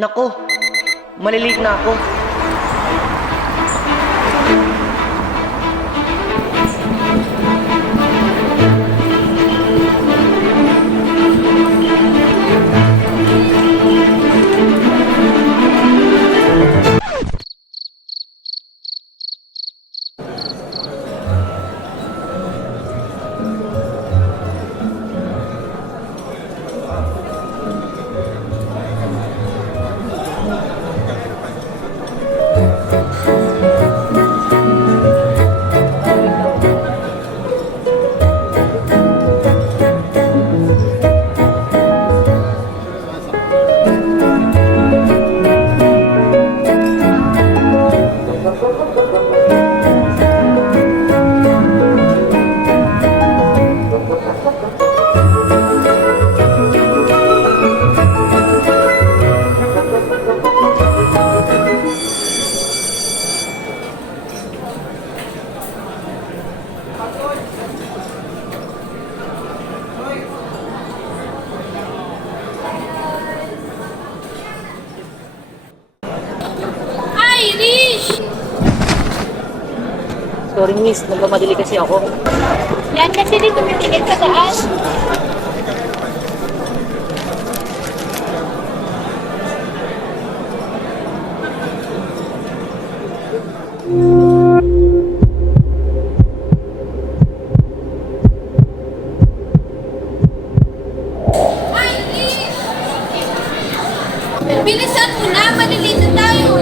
Nako, malilate na ako. Irish! Sorry miss, nagmamadali kasi ako. Yan kasi dito tumitigil sa daan. Irish! Bilisan mo na, malilito tayo.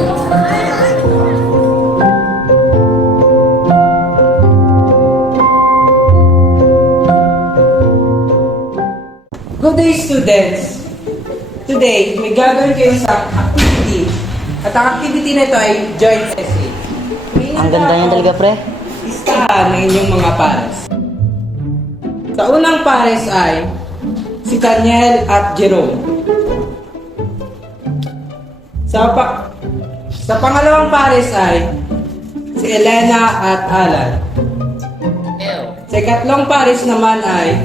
Good day, students! Today, may gagawin kayo sa activity. At ang activity na ito ay joint essay. Ang ganda niya talaga, pre. Listahan ng inyong mga pares. Sa unang pares ay si Daniel at Jerome. Sa pangalawang pares ay si Elena at Alan. Sa ikatlong pares naman ay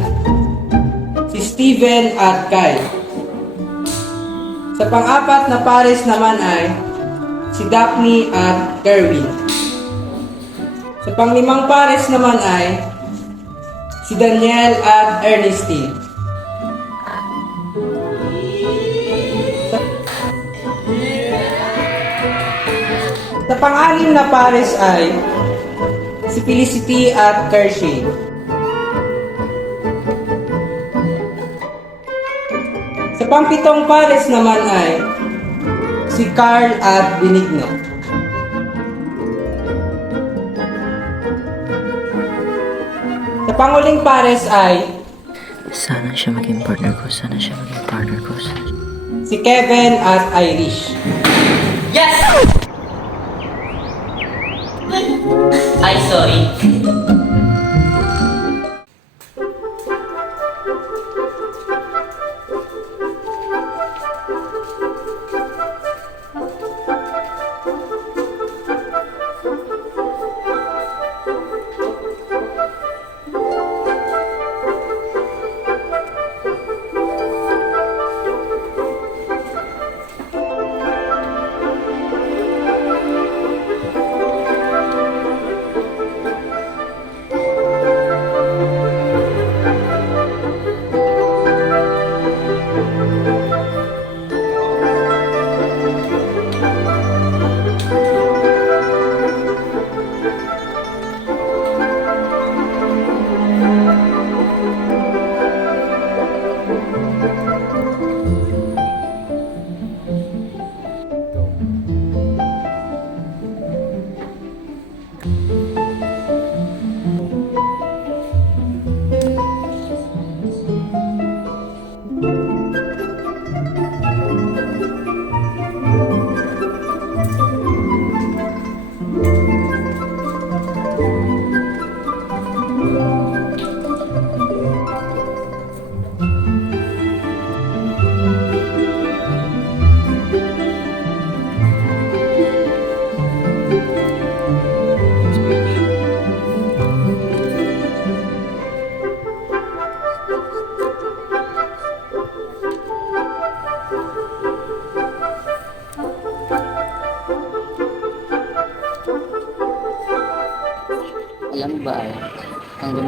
si Steven at Kyle. Sa pang-apat na pares naman ay si Daphne at Kerwin. Sa pang-limang pares naman ay si Daniel at Ernestine. Sa pang-anim na pares ay si Felicity at Kershey. Sa pang-pitong pares naman ay si Carl at Benigno. Sa panguling pares ay Sana siya maging partner ko. si Kevin at Irish. Yes! Ay, sorry.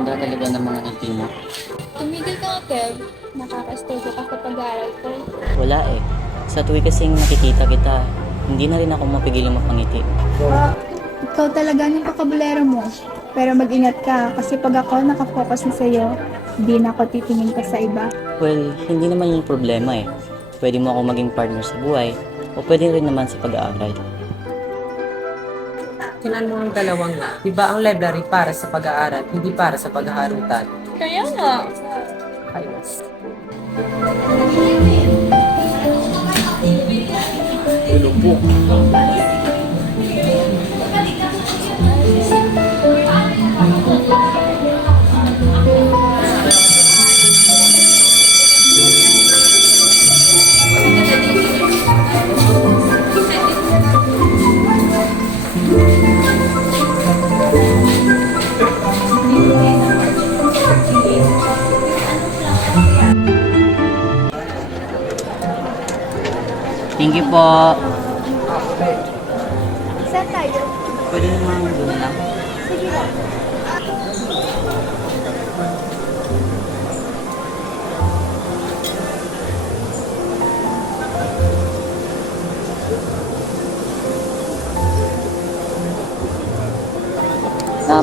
ganda talaga ng mga ngiti mo. Tumigil ka nga, Kev. Nakakastrogo ka sa pag-aaral ko. Wala eh. Sa tuwi kasing nakikita kita, hindi na rin ako mapigilang mapangiti. Ikaw talaga ng kakabulero mo. Pero mag-ingat ka kasi pag ako nakafocus na sa'yo, hindi na ako titingin ka sa iba. Well, hindi naman yung problema eh. Pwede mo ako maging partner sa buhay o pwede rin naman sa pag-aaral. Tinan mo ang dalawang na. Diba ang library para sa pag-aaral, hindi para sa paghaharutan? Kaya nga. Ayos. Thank you po. Saan tayo? Pwede naman doon lang. Sige lang.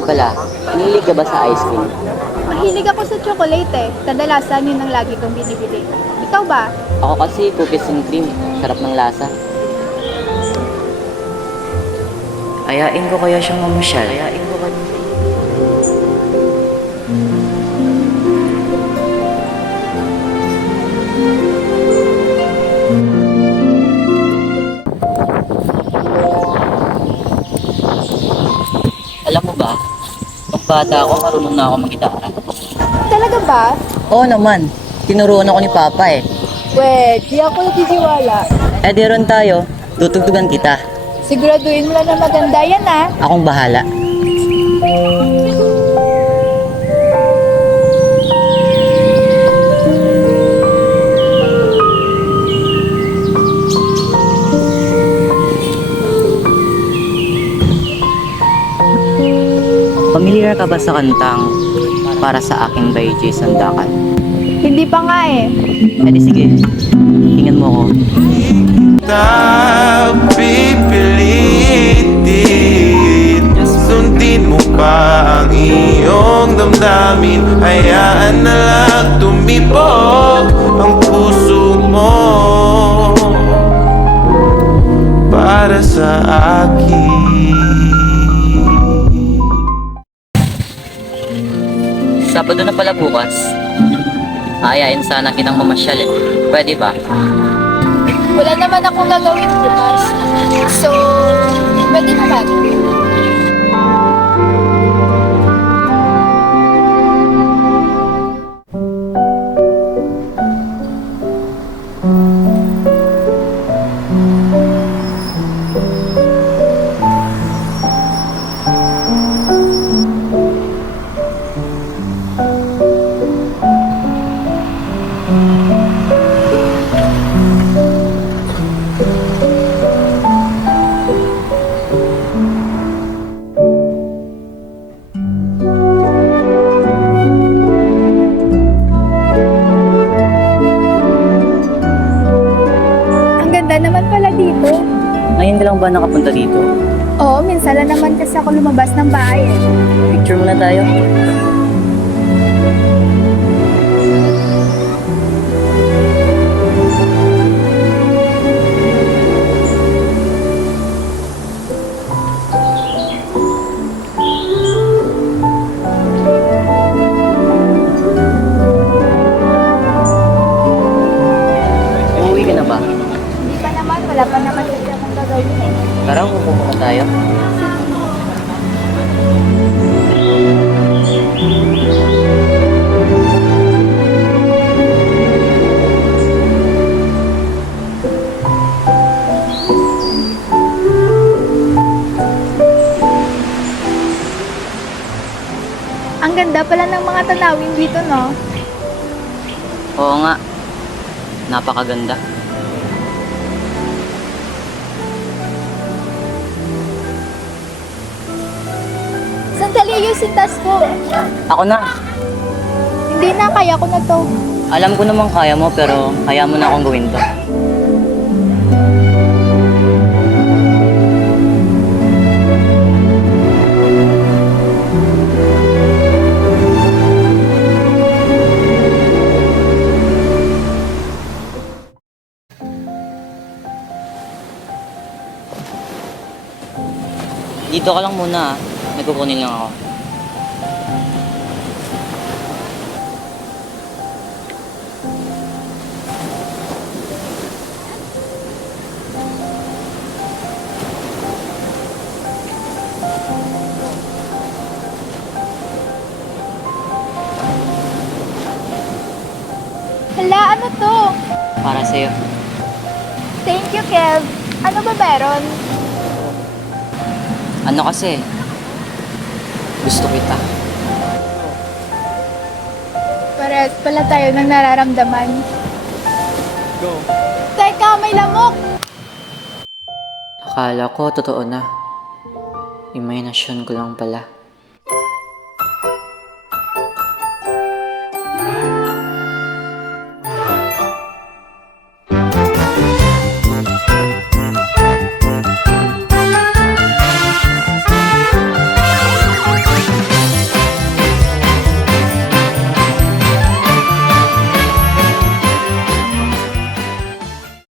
Pala, pinilig ka ba sa ice cream? Mahilig ako sa chocolate eh. Kadalasan yun ang lagi kong binibili. Ikaw ba? Ako kasi cookies and cream. Sarap ng lasa. Ayain ko kaya siyang mamasyal. Alam mo ba, pag bata ako, marunong na ako mag-gitara. Talaga ba? Oo naman. Tinuruan ako ni Papa eh. Wait, di ako nagtitiwala. Eh di ron tayo, tutugtugan kita. Siguraduhin mo lang na maganda yan ah. Akong bahala. Pamilyar ka ba sa kantang Para sa Aking by Jason Dakan? Hindi pa nga eh. Eh di sige, tingnan mo ko. Pipilitin sundin mo pa ang iyong damdamin. Hayaan na lang tumibok ang puso mo para sa akin. Sabado na pala bukas. Ayain sana kitang mamasyal eh. Pwede ba? Wala naman akong gagawin bukas. So, pwede naman. Ang ganda naman pala dito. Ngayon ka lang ba nakapunta dito? Oo, minsan lang naman kasi ako lumabas ng bahay eh. Picture muna tayo. Uuwi ka na ba? Hindi pa naman, wala pa naman kasi akong gagawin eh. Tara, upo muna tayo. Ang ganda pala ng mga tanawin dito, no? Oo nga. Napakaganda. Saan Dali, yung sintas ko. Ako na. Hindi na, kaya ko na to. Alam ko namang kaya mo, pero kaya mo na akong gawin to. Dito ka lang muna ah. May kukunin lang ako. Hala, ano to? Para sa'yo. Thank you, Kev. Ano ba meron? Ano kasi? Gusto kita. Pares pala tayo ng nararamdaman. Go. Teka, may lamok! Akala ko totoo na. Imahinasyon ko lang pala.